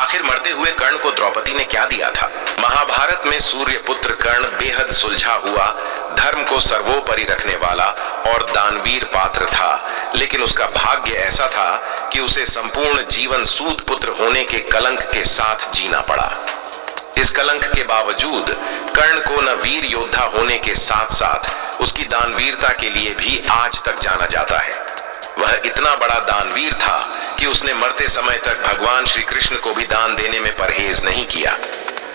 आखिर मरते हुए कर्ण को द्रौपदी ने क्या दिया था? महाभारत में सूर्यपुत्र कर्ण बेहद सुलझा हुआ, धर्म को सर्वोपरि रखने वाला और दानवीर पात्र था, लेकिन उसका भाग्य ऐसा था कि उसे संपूर्ण जीवन सूत पुत्र होने के कलंक के साथ जीना पड़ा। इस कलंक के बावजूद कर्ण को न वीर योद्धा होने के साथ साथ उसकी दानवीरता के लिए भी आज तक जाना जाता है। वह इतना बड़ा दानवीर था कि उसने मरते समय तक भगवान श्री कृष्ण को भी दान देने में परहेज नहीं किया।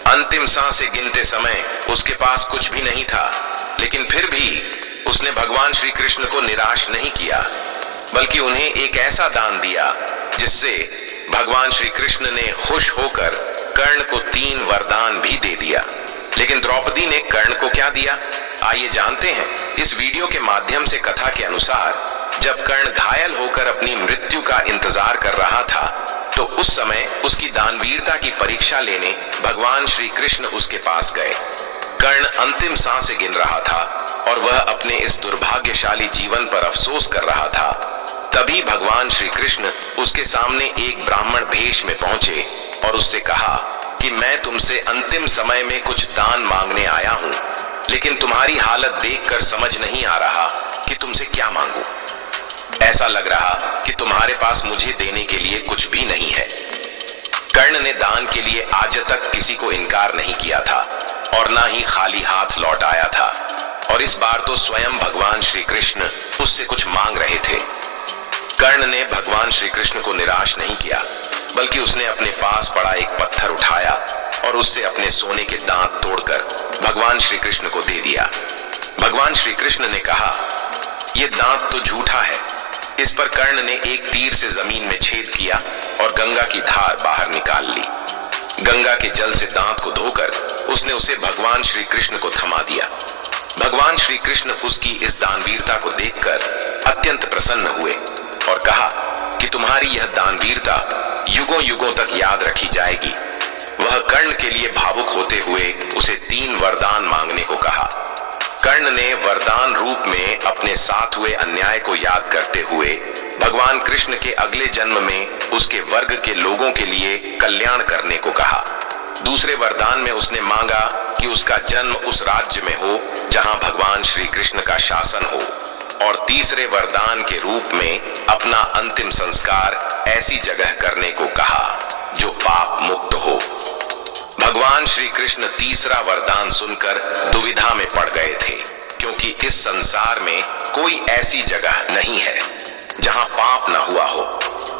अंतिम सांसें गिनते समय उसके पास कुछ भी नहीं था, लेकिन फिर भी उसने भगवान श्री कृष्ण को निराश नहीं किया, बल्कि उन्हें एक ऐसा दान दिया जिससे भगवान श्री कृष्ण ने खुश होकर कर्ण को 3 वरदान भी दे दिया। लेकिन द्रौपदी ने कर्ण को क्या दिया, आइए जानते हैं। इस वीडियो के माध्यम से कथा के अनुसार जब कर्ण घायल होकर अपनी मृत्यु का इंतजार कर रहा था, तो उस समय उसकी दानवीरता की परीक्षा लेने भगवान श्री कृष्ण उसके पास गए। कर्ण अंतिम सांसें गिन रहा था और वह अपने इस दुर्भाग्यशाली जीवन पर अफसोस कर रहा था। तभी भगवान श्री कृष्ण उसके सामने एक ब्राह्मण भेष में पहुंचे और उससे कहा कि मैं तुमसे अंतिम समय में कुछ दान मांगने आया हूं, लेकिन तुम्हारी हालत देखकर समझ नहीं आ रहा कि तुमसे क्या मांगूं। ऐसा लग रहा कि तुम्हारे पास मुझे देने के लिए कुछ भी नहीं है। कर्ण ने दान के लिए आज तक किसी को इनकार नहीं किया था और ना ही खाली हाथ लौट आया था, और इस बार तो स्वयं भगवान श्री कृष्ण उससे कुछ मांग रहे थे। कर्ण ने भगवान श्री कृष्ण को निराश नहीं किया, बल्कि उसने अपने पास पड़ा एक पत्थर उठाया और उससे अपने सोने के दांत तोड़कर भगवान श्री कृष्ण को दे दिया। भगवान श्री कृष्ण ने कहा, यह दांत तो झूठा है। इस पर कर्ण ने एक तीर से जमीन में छेद किया और गंगा की धार बाहर निकाल ली। गंगा के जल से दांत को धोकर उसने उसे भगवान श्री कृष्ण को थमा दिया। भगवान श्री कृष्ण उसकी इस दानवीरता को देखकर अत्यंत प्रसन्न हुए और कहा कि तुम्हारी यह दानवीरता युगों युगों तक याद रखी जाएगी। वह कर्ण के लिए भावुक होते हुए उसे 3 वरदान मांगने को कहा। कर्ण ने वरदान रूप में अपने साथ हुए अन्याय को याद करते हुए भगवान कृष्ण के अगले जन्म में उसके वर्ग के लोगों के लिए कल्याण करने को कहा। दूसरे वरदान में उसने मांगा कि उसका जन्म उस राज्य में हो जहां भगवान श्री कृष्ण का शासन हो, और तीसरे वरदान के रूप में अपना अंतिम संस्कार ऐसी जगह करने को कहा जो पाप मुक्त हो। भगवान श्री कृष्ण तीसरा वरदान सुनकर दुविधा में पड़ गए थे, क्योंकि इस संसार में कोई ऐसी जगह नहीं है जहां पाप न हुआ हो।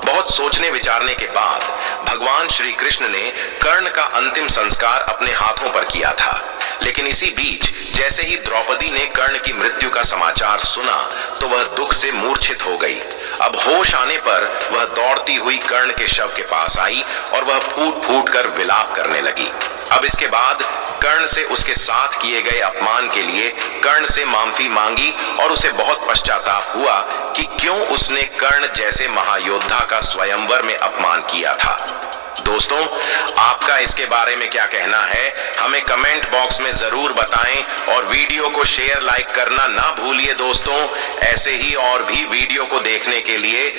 बहुत सोचने विचारने के बाद भगवान श्री कृष्ण ने कर्ण का अंतिम संस्कार अपने हाथों पर किया था, लेकिन इसी बीच जैसे ही द्रौपदी ने कर्ण की मृत्यु का समाचार सुना तो वह दुख से मूर्छित हो गई। अब होश आने पर वह दौड़ती हुई कर्ण के शव के पास आई और वह फूट फूट कर विलाप करने लगी। अब इसके बाद कर्ण से उसके साथ किए गए अपमान के लिए कर्ण से माफी मांगी और उसे बहुत पश्चाताप हुआ कि क्यों उसने कर्ण जैसे महायोद्धा का स्वयंवर में अपमान किया था। दोस्तों, आपका इसके बारे में क्या कहना है, हमें कमेंट बॉक्स में जरूर बताएं और वीडियो को शेयर लाइक करना ना भूलिए। दोस्तों, ऐसे ही और भी वीडियो को देखने के लिए